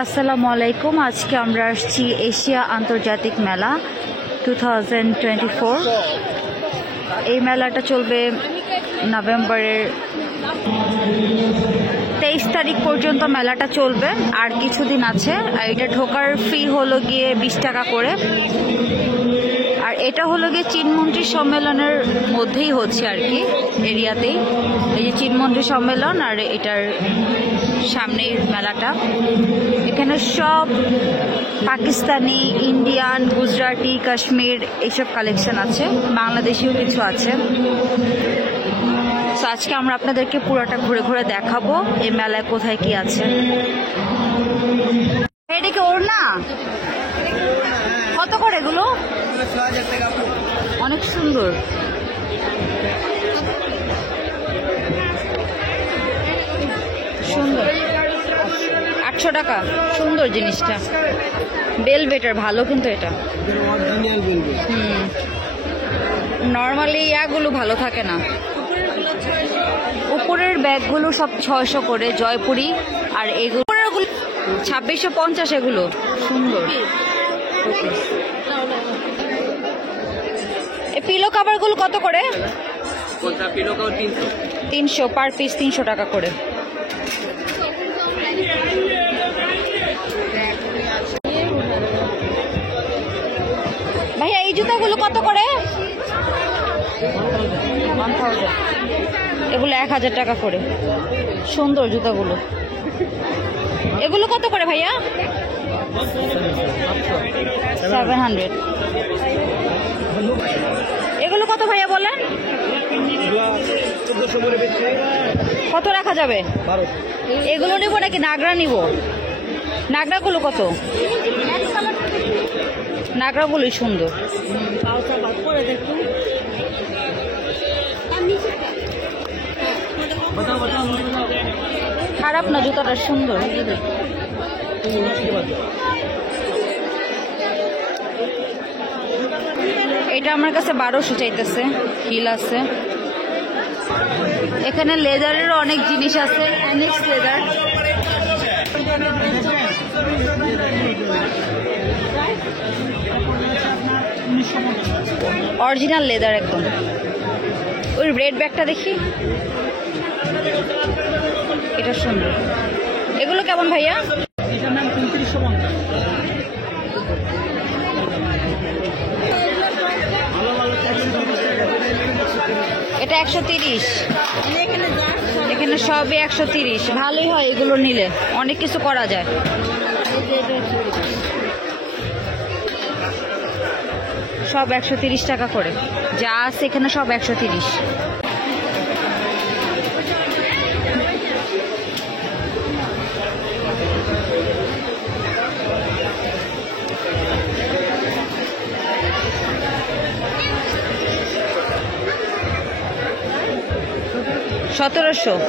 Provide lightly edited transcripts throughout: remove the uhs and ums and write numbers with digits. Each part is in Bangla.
আসসালামু আলাইকুম। আজকে আমরা আসছি এশিয়া আন্তর্জাতিক মেলা 2024। এই মেলাটা চলবে নভেম্বরের 23 তারিখ পর্যন্ত মেলাটা চলবে, আর কিছুদিন আছে। আর এটা ঢোকার ফি হলো গিয়ে 20 টাকা করে। আর এটা হলো গিয়ে চীনমন্ত্রী সম্মেলনের মধ্যেই হচ্ছে আর কি, এরিয়াতেই। এই যে চীনমন্ত্রী সম্মেলন, আর এটার সামনেই মেলাটা। এখানে সব পাকিস্তানি, ইন্ডিয়ান, গুজরাটি, কাশ্মীর এইসব কালেকশন আছে, বাংলাদেশিও কিছু আছে। তো আজকে আমরা আপনাদেরকে পুরোটা ঘুরে ঘুরে দেখাবো এই মেলায় কোথায় কি আছে। এটা কি ওড়না? কত করে এগুলো? অনেক সুন্দর। সুন্দর, 800 টাকা। সুন্দর জিনিসটা, বেলভেটার ভালো, কিন্তু এটা নর্মালি ইয়াগুলো ভালো থাকে না। উপরের ব্যাগগুলো সব 600 করে, জয়পুরি। আর এগুলো 2650 এগুলো সুন্দর। এই পিলো কাভারগুলো কত করে? 300 পার পিস, 300 টাকা করে। ভাইয়া এই জুতাগুলো কত করে? 1000। এগুলো 1000 টাকা করে। সুন্দর জুতাগুলো। এগুলো কত করে ভাইয়া? 700। এগুলো কত ভাইয়া বলেন? কত রাখা যাবে? এগুলো নিব নাকি নাগরা নিব? নাগরাগুলো কত? নাগরাগুলোই সুন্দর। খারাপ না, জুতাটা সুন্দর। এটা আমার কাছে 1200 চাইতেছে। হিল আছে এখানে, লেদারের অনেক জিনিস আছে। অনেক লেদার, অরিজিনাল লেদার একদম। ওই রেড ব্যাগটা দেখি, এটা সুন্দর। এগুলো কেমন ভাইয়া? এটা 130। এখানে সবই 130। ভালোই হয় এগুলো নিলে, অনেক কিছু করা যায়। সব 130 টাকা করে, যা আছে এখানে সব 130। $1700।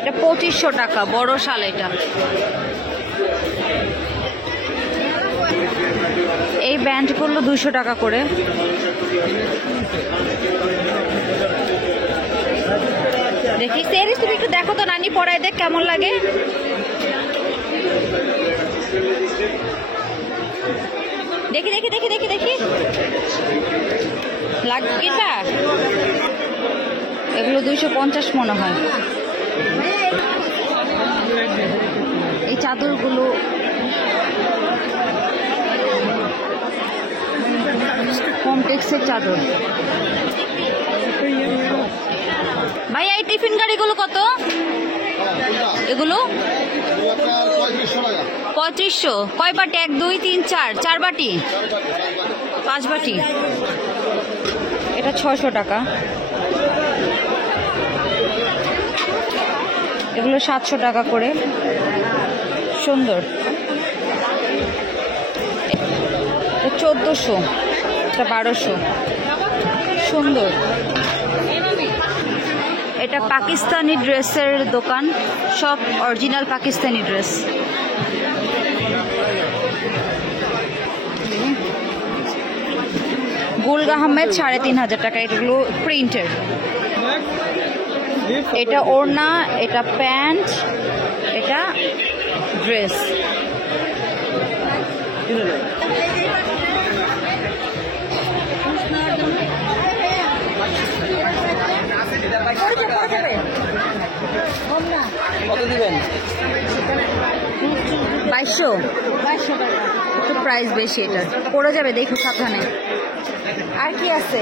এটা 2500 টাকা, বড় শাল এটা। এই ব্যান্ড করলো 200 টাকা করে। দেখি সেরিস, তুমি একটু দেখো তো নানি, পরায় দেখ কেমন লাগে। দেখি দেখি দেখি দেখি দেখি লাগবে কিটা। এগুলো 250 মনে হয়। এই চাদরগুলো কমপ্লেক্সের চাদর। ভাই এই টিফিন গাড়িগুলো কত? এগুলো 3500। কয় বাটি? 1 2 3 4, 4 বাটি, 5 বাটি। এটা 600 টাকা। এগুলো 700 টাকা করে। সুন্দর। 1400। এটা 1200। সুন্দর। এটা পাকিস্তানি ড্রেসের দোকান, সব অরিজিনাল পাকিস্তানি ড্রেস। গুল আহমেদ 3500 টাকা। এগুলো প্রিন্টের। এটা ওড়না, এটা প্যান্ট, এটা ড্রেস। কত দিবেন? 2200 একটু প্রাইস বেশি, এটা পড়ে যাবে, দেখো সাবধানে। আর কি আছে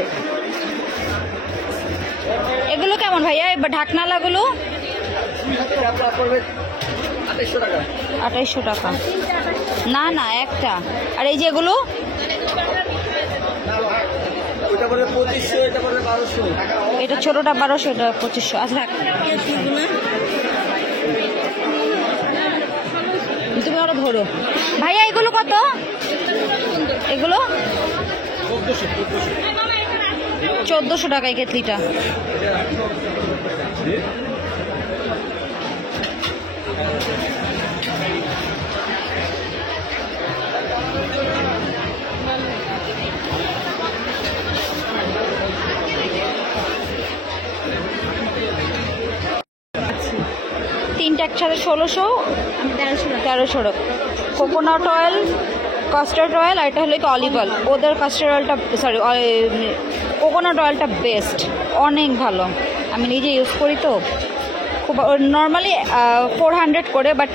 এগুলো কেমন ভাইয়া? এবার ঢাকনালাগুলো 2800 টাকা। না না একটা। আর এই যে এগুলো এটা ছোটটা 1200, এটা 2500। আচ্ছা তুমি ওরা ধরো ভাইয়া। এগুলো কত? এগুলো 1400 টাকা এই কেতলিটা। তিনটা একসাথে 1600, 1300। কোকোনাট অয়েল, কাস্টার্ড অয়েল, আর এটা হলো কি অলিভ অয়েল। ওদের কাস্টার্ড অয়েলটা, সরি কোকোনাট অয়েলটা বেস্ট, অনেক ভালো। আমি নিজে ইউজ করি তো। খুব নর্মালি 400 করে, বাট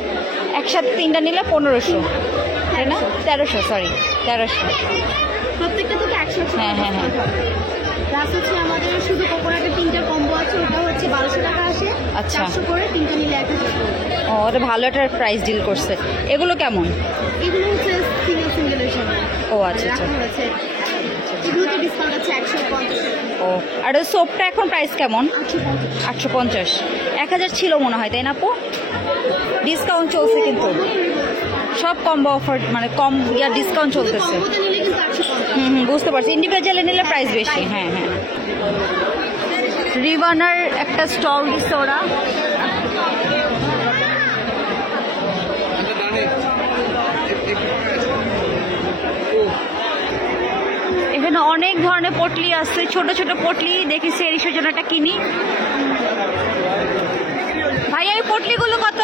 একসাথে তিনটা নিলে 1500, তাই না? 1300, সরি 1300। প্রত্যেকটা থেকে 100। হ্যাঁ হ্যাঁ হ্যাঁ। প্লাস হচ্ছে আমাদের শুধু কোকোনাটের 3টা কম্বো আছে, ওটা হচ্ছে 1200 টাকা আসে। আচ্ছা। 400 করে 3টা নিলে 1000 করে। ও, ওটা ভালো একটা প্রাইস ডিল করছে। এগুলো কেমন? এগুলো হচ্ছে সিঙ্গেলের সময়। ও আচ্ছা আচ্ছা। এগুলোতে ডিসকাউন্ট আছে 150। ও, আর সোপটা এখন প্রাইস কেমন? 850। 1000 ছিল মনে হয়, তাই না আপু? ডিসকাউন্ট চলছে কিন্তু, সব কম্বো অফার, মানে কম ইয়া ডিসকাউন্ট চলতেছে। কম্বোতে নিলে কিন্তু 850। বুঝতে পারছি। ইন্ডিভিজুয়ালি নিলে প্রাইস বেশি। হ্যাঁ হ্যাঁ। রিভানার একটা স্টল দিচ্ছে ওরা। এখানে অনেক ধরনের পটলি আছে, ছোট ছোট পটলি। দেখি সেরিসের জন্য একটা কিনি। ভাইয়া এই পটলিগুলো কত?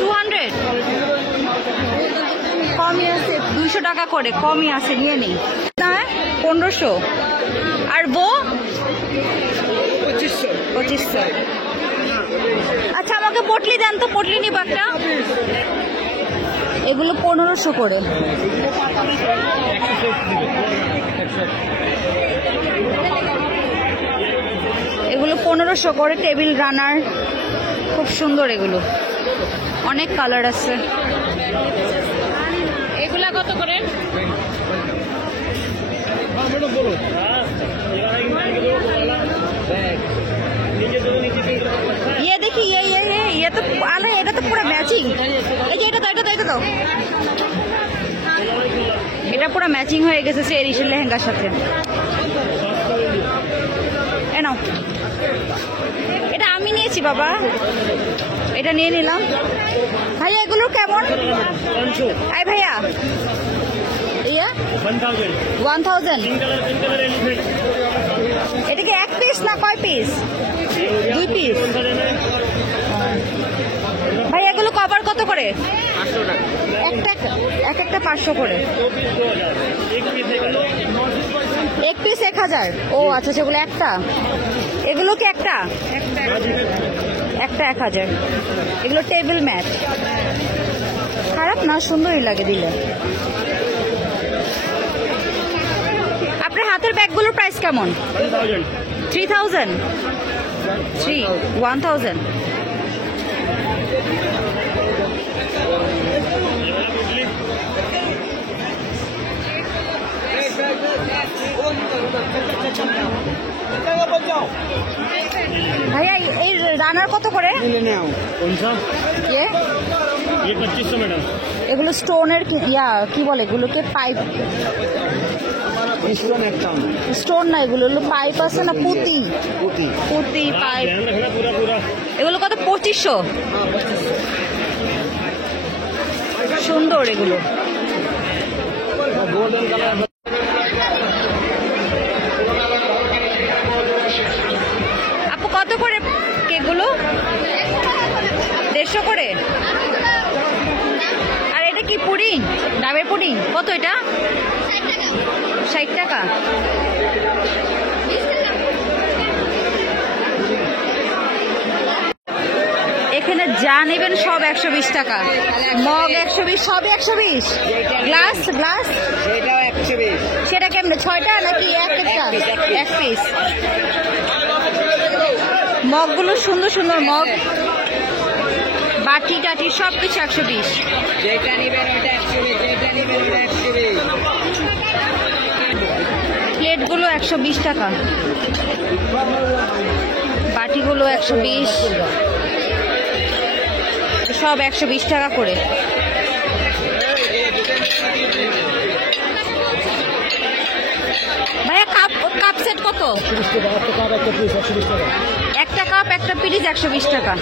200। কমই আছে, 200 টাকা করে কমই আছে, নিয়ে নেই না? 1500। আর বো 2500। আচ্ছা আমাকে পটলি দেন তো, পটলি নিব একটা। এগুলো 1500 করে। এগুলো 1500 করে। টেবিল রানার, খুব সুন্দর এগুলো, অনেক কালার আছে। এগুলা কত করে? ইয়ে দেখি, ইয়ে তো আরে এটা তো পুরো ম্যাচিং। এই যে এটা দাও, এটা পুরো ম্যাচিং হয়ে গেছে সেরিসের লেহেঙ্গার সাথে। এ নাও, এটা আমি নিয়েছি বাবা, এটা নিয়ে নিলাম। ভাইয়া এগুলো কেমন? আই ভাইয়া 1000। এটা কি এক পিস না কয় পিস? 2 পিস। ভাই এগুলো কভার কত করে? 800 টাকা। একটা 500 করে। এক পিস 1000। ও আচ্ছা, সেগুলো একটা। এগুলো কি একটা 1000। এগুলো টেবিল ম্যাট, খারাপ না, সুন্দরই লাগে দিলে। আপনার হাতের ব্যাগগুলোর প্রাইস কেমন? 3000। 1000। ভাইয়া এই রানার কত করে? ये 2500 मैडम। এগুলো স্টোনের ইয়া কি বলে এগুলোকে? পাইপ স্টোন না, এগুলো হলো পাইপ আছে না, পুঁতি পাইপ। এগুলো কত? 2500। সুন্দর এগুলো। করে কেকগুলো? 150 করে। আর এটা কি পুডিং? ডাবের পুডিং কত এটা? 60 টাকা। এখানে যা নেবেন সব 120 টাকা। মগ 120, সব 120। গ্লাস গ্লাস এটাও 120। সেটা কেমনে? 6টা নাকি একটা? এক পিস। মগগুলো সুন্দর সুন্দর মগ, বাটি টাটি সব কিছু 120। যেটা নেবেন ওটা 120, যেটা নেবেন ওটা 120। প্লেটগুলো 120 টাকা, বাটিগুলো 120, সব 120 টাকা করে। ভাইয়া কাপ সেট কত? একটা কাপ একটা পিস 120 টাকা।